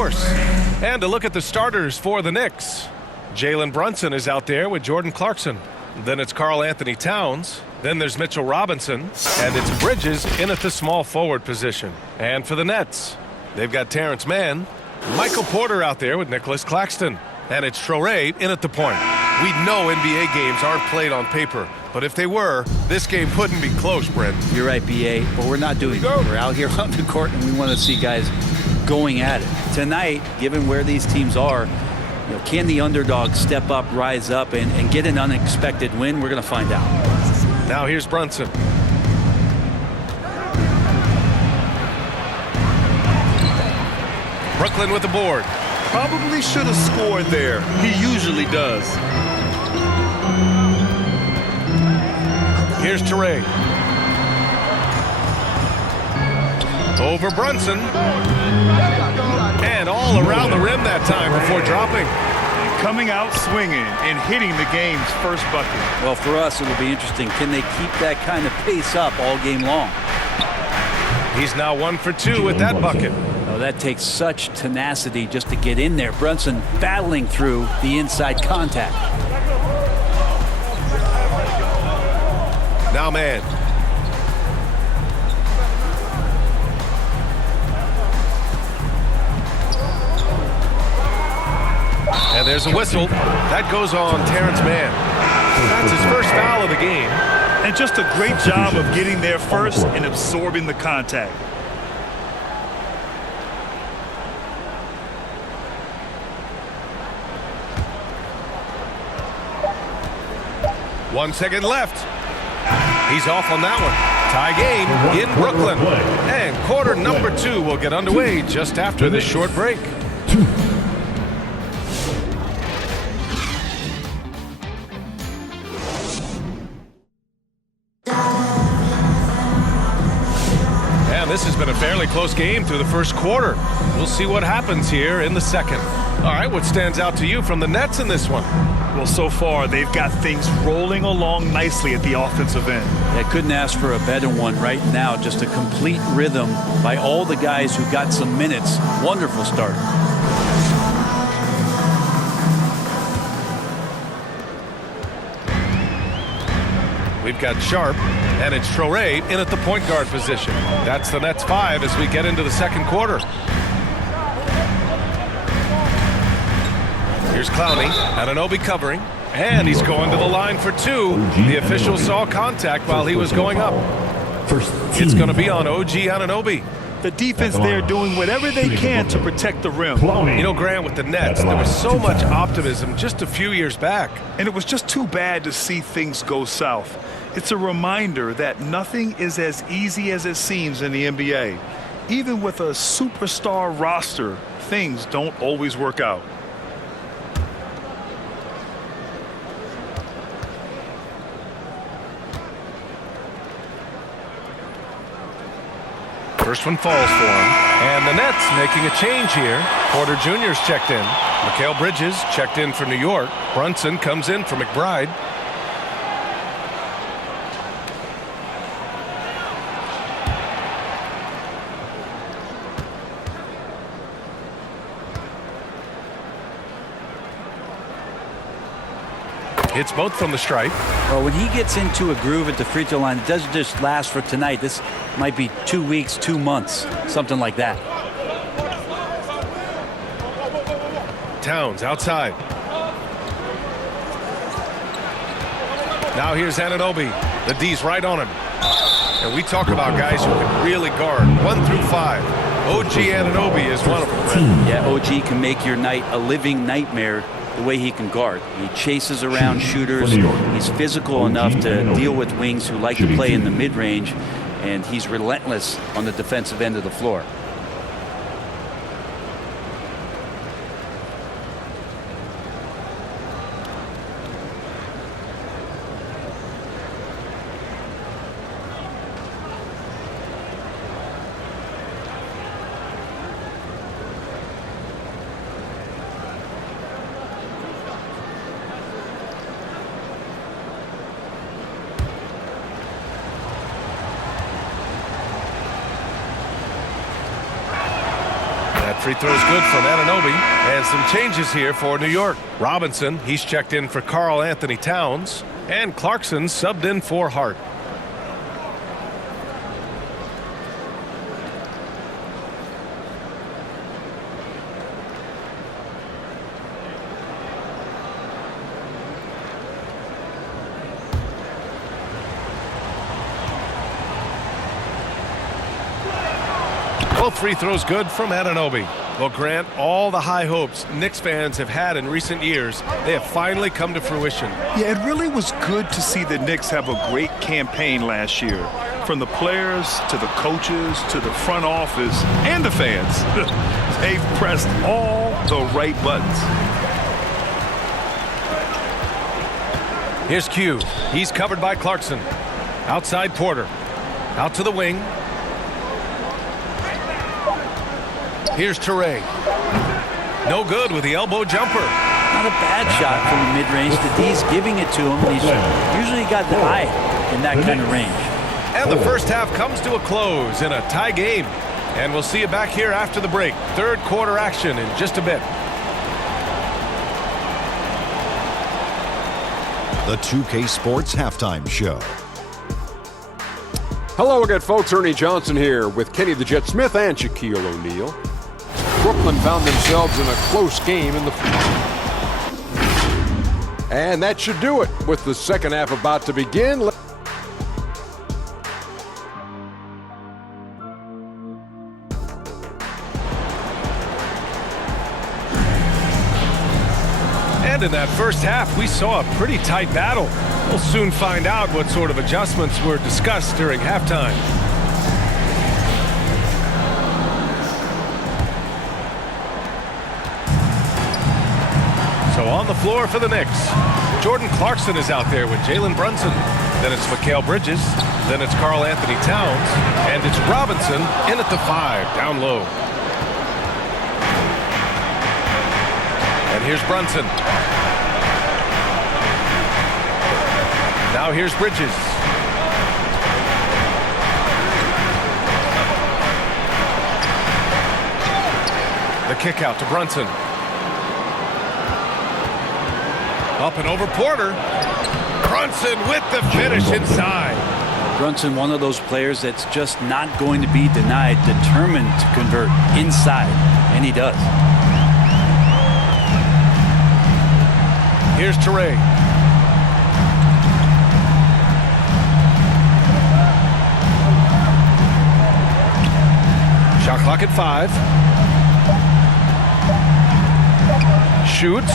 And to look at the starters for the Knicks. Jalen Brunson is out there with Jordan Clarkson. Then it's Karl Anthony Towns. Then there's Mitchell Robinson. And it's Bridges in at the small forward position. And for the Nets, they've got Terrence Mann, Michael Porter out there with Nicholas Claxton. And it's Traore in at the point. We know NBA games aren't played on paper, but if they were, this game wouldn't be close, Brent. You're right, BA, but we're not doing that. We're out here on the court, and we want to see guys going at it. Tonight, given where these teams are, can the underdog step up, rise up, and get an unexpected win? We're going to find out. Now here's Brunson. Brooklyn with the board. Probably should have scored there. He usually does. Here's Traore. Over Brunson. And all around the rim that time before dropping. Coming out swinging and hitting the game's first bucket. Well, for us, it'll be interesting. Can they keep that kind of pace up all game long? He's now 1 for 2 with that bucket. Oh, that takes such tenacity just to get in there. Brunson battling through the inside contact. Now man. And there's a whistle. That goes on Terrence Mann. That's his first foul of the game. And just a great job of getting there first and absorbing the contact. One second left. He's off on that one. Tie game in Brooklyn. And quarter number 2 will get underway just after this short break. And this has been a fairly close game through the first quarter. We'll see what happens here in the second. All right, what stands out to you from the Nets in this one? Well, so far, they've got things rolling along nicely at the offensive end. I couldn't ask for a better one right now. Just a complete rhythm by all the guys who got some minutes. Wonderful start. We've got Sharp, and it's Traore in at the point guard position. That's the Nets 5 as we get into the second quarter. Here's Clowney, Anunoby covering, and he's going to the line for 2. The official saw contact while he was going up. It's going to be on OG Anunoby. The defense there doing whatever they can to protect the rim. You know, Grant, with the Nets, there was so much optimism just a few years back. And it was just too bad to see things go south. It's a reminder that nothing is as easy as it seems in the NBA. Even with a superstar roster, things don't always work out. First one falls for him. And the Nets making a change here. Porter Jr.'s checked in. Mikal Bridges checked in for New York. Brunson comes in for McBride. Hits both from the stripe. Well, when he gets into a groove at the free throw line, it doesn't just last for tonight. This might be 2 weeks, 2 months, something like that. Towns outside. Now here's Anunoby. The D's right on him. And we talk about guys who can really guard 1 through 5. OG Anunoby is one of them. Yeah, OG can make your night a living nightmare the way he can guard. He chases around shooters. He's physical enough to deal with wings who like to play in the mid-range, and he's relentless on the defensive end of the floor. Free throw's good from Anunoby. And some changes here for New York. Robinson, he's checked in for Karl Anthony Towns. And Clarkson subbed in for Hart. Both free throws good from Anunoby. Well, Grant, all the high hopes Knicks fans have had in recent years, they have finally come to fruition. Yeah, it really was good to see the Knicks have a great campaign last year. From the players to the coaches to the front office and the fans. They've pressed all the right buttons. Here's Q. He's covered by Clarkson. Outside Porter. Out to the wing. Here's Toure. No good with the elbow jumper. Not a bad shot from the mid-range. The D's giving it to him. He's usually got the eye in that kind of range. And the first half comes to a close in a tie game. And we'll see you back here after the break. Third quarter action in just a bit. The 2K Sports Halftime Show. Hello again, folks. Ernie Johnson here with Kenny the Jet Smith and Shaquille O'Neal. Brooklyn found themselves in a close game in the and that should do it with the second half about to begin. And in that first half, we saw a pretty tight battle. We'll soon find out what sort of adjustments were discussed during halftime. So on the floor for the Knicks, Jordan Clarkson is out there with Jalen Brunson. Then it's Mikal Bridges. Then it's Karl Anthony Towns. And it's Robinson in at the 5, down low. And here's Brunson. Now here's Bridges. The kick out to Brunson. Up and over Porter. Brunson with the finish inside. Brunson, one of those players that's just not going to be denied, determined to convert inside, and he does. Here's Toure. Shot clock at 5. Shoots.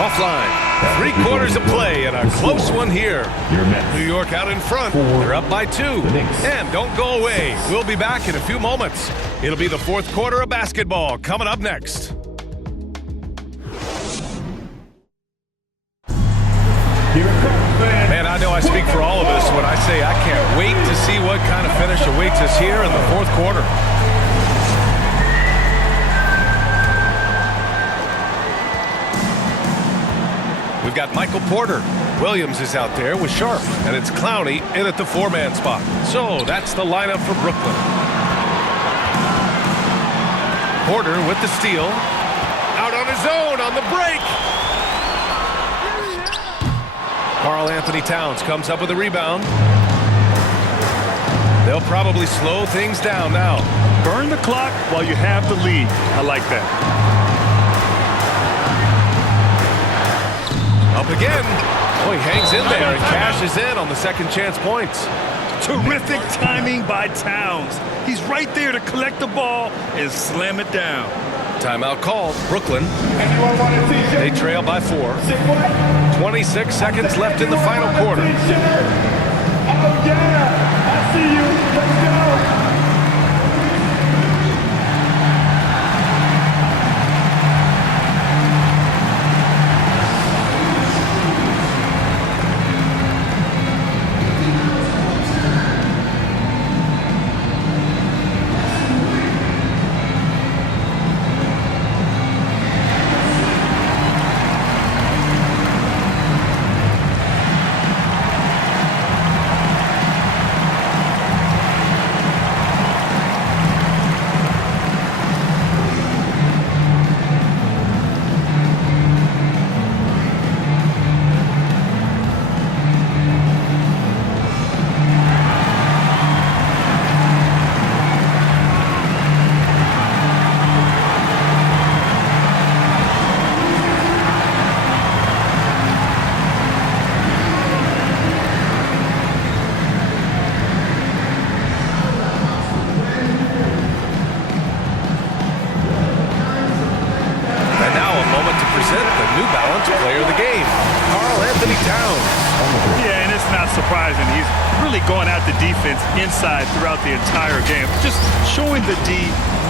Offline. 3/4 of play and a close one here. New York out in front. They're up by 2. And don't go away. We'll be back in a few moments. It'll be the fourth quarter of basketball coming up next. Man, I know I speak for all of us when I say I can't wait to see what kind of finish awaits us here in the fourth quarter. We've got Michael Porter. Williams is out there with Sharp, and it's Clowney in at the 4-man spot. So that's the lineup for Brooklyn. Porter with the steal. Out on his own on the break. Karl Anthony Towns comes up with a rebound. They'll probably slow things down now. Burn the clock while you have the lead. I like that. Up again. Oh, he hangs in there and cashes in on the second chance points. Terrific timing by Towns. He's right there to collect the ball and slam it down. Timeout called. Brooklyn. They trail by 4. 26 seconds left in the final quarter. Oh, yeah. I see you. Let's go. surprising. He's really going at the defense inside throughout the entire game. Just showing the D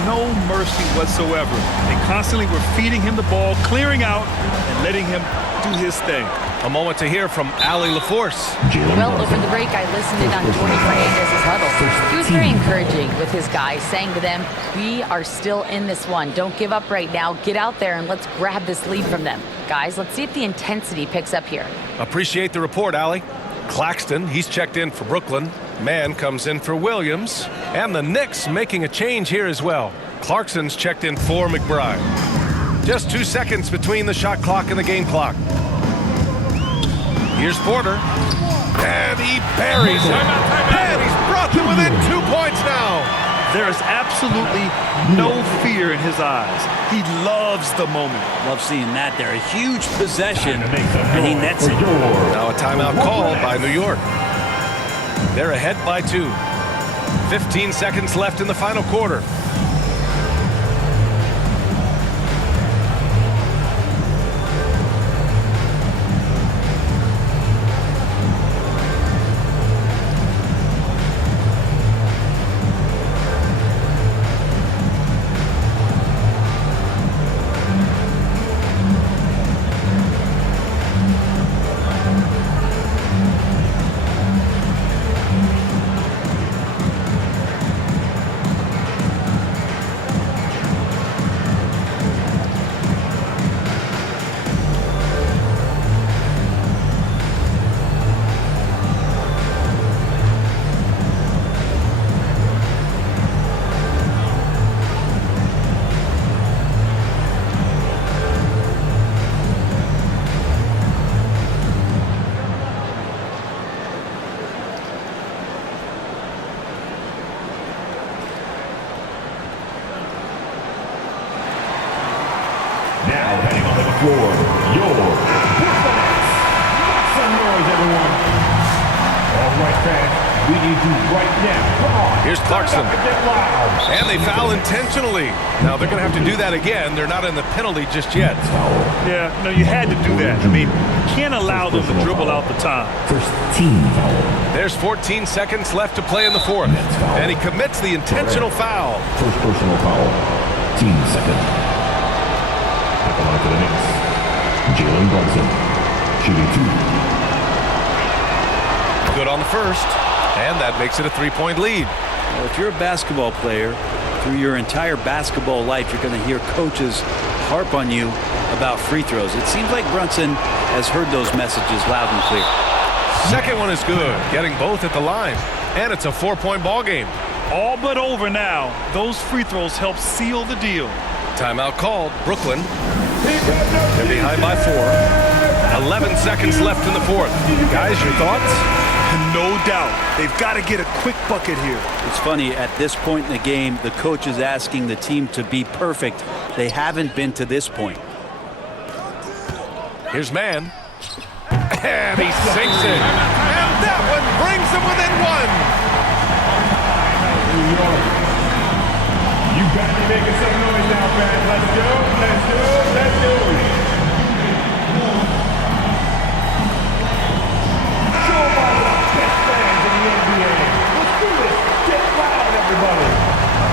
no mercy whatsoever. They constantly were feeding him the ball, clearing out, and letting him do his thing. A moment to hear from Ali LaForce. Well, over the break, I listened in on Jordan Fernandez's huddle. He was very encouraging with his guys, saying to them, we are still in this one. Don't give up right now. Get out there and let's grab this lead from them. Guys, let's see if the intensity picks up here. Appreciate the report, Ali. Claxton, he's checked in for Brooklyn. Mann comes in for Williams. And the Knicks making a change here as well. Clarkson's checked in for McBride. Just 2 seconds between the shot clock and the game clock. Here's Porter. And he buries it. And he's brought them within 2 points now. There is absolutely no fear in his eyes. He loves the moment. Love seeing that there. A huge possession, and he nets it. Now a timeout called by New York. They're ahead by 2. 15 seconds left in the final quarter. Now heading onto the floor, your Brooklyn Nets. Make some noise, everyone. All right, fans, we need you right now. Come on. Here's Clarkson. Get loud. And they foul intentionally. Now they're going to have to do that again. They're not in the penalty just yet. Yeah, no, you had to do that. I mean, you can't allow them to dribble out the time. First team foul. There's 14 seconds left to play in the fourth. And he commits the intentional foul. First personal foul. Team second. Back on to the Knicks. Jalen Brunson. Shooting 2. Good on the first. And that makes it a 3-point lead. Well, if you're a basketball player, through your entire basketball life, you're going to hear coaches harp on you about free throws. It seems like Brunson has heard those messages loud and clear. Second one is good, getting both at the line. And it's a 4-point ball game. All but over now. Those free throws help seal the deal. Timeout called. Brooklyn. They're behind by 4. 11 seconds left in the fourth. Guys, your thoughts? No doubt. They've got to get a quick bucket here. It's funny, at this point in the game, the coach is asking the team to be perfect. They haven't been to this point. Here's Mann. And he sinks it. And that one brings them within 1. You got to be making some noise now, fans. Let's go. Let's go. Let's go. Show by the best fans in the NBA. Let's do this. Get loud, everybody.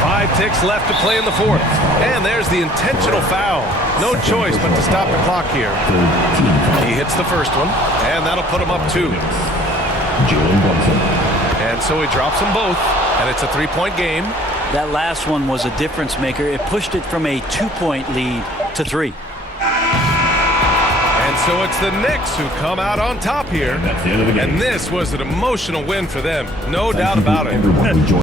5 ticks left to play in the fourth. And there's the intentional foul. No choice but to stop the clock here. He hits the first one, and that'll put him up 2. Jalen Brunson. And so he drops them both, and it's a 3-point game. That last one was a difference maker. It pushed it from a 2-point lead to 3. And so it's the Knicks who come out on top here. That's the end of the game. And this was an emotional win for them. No doubt about it.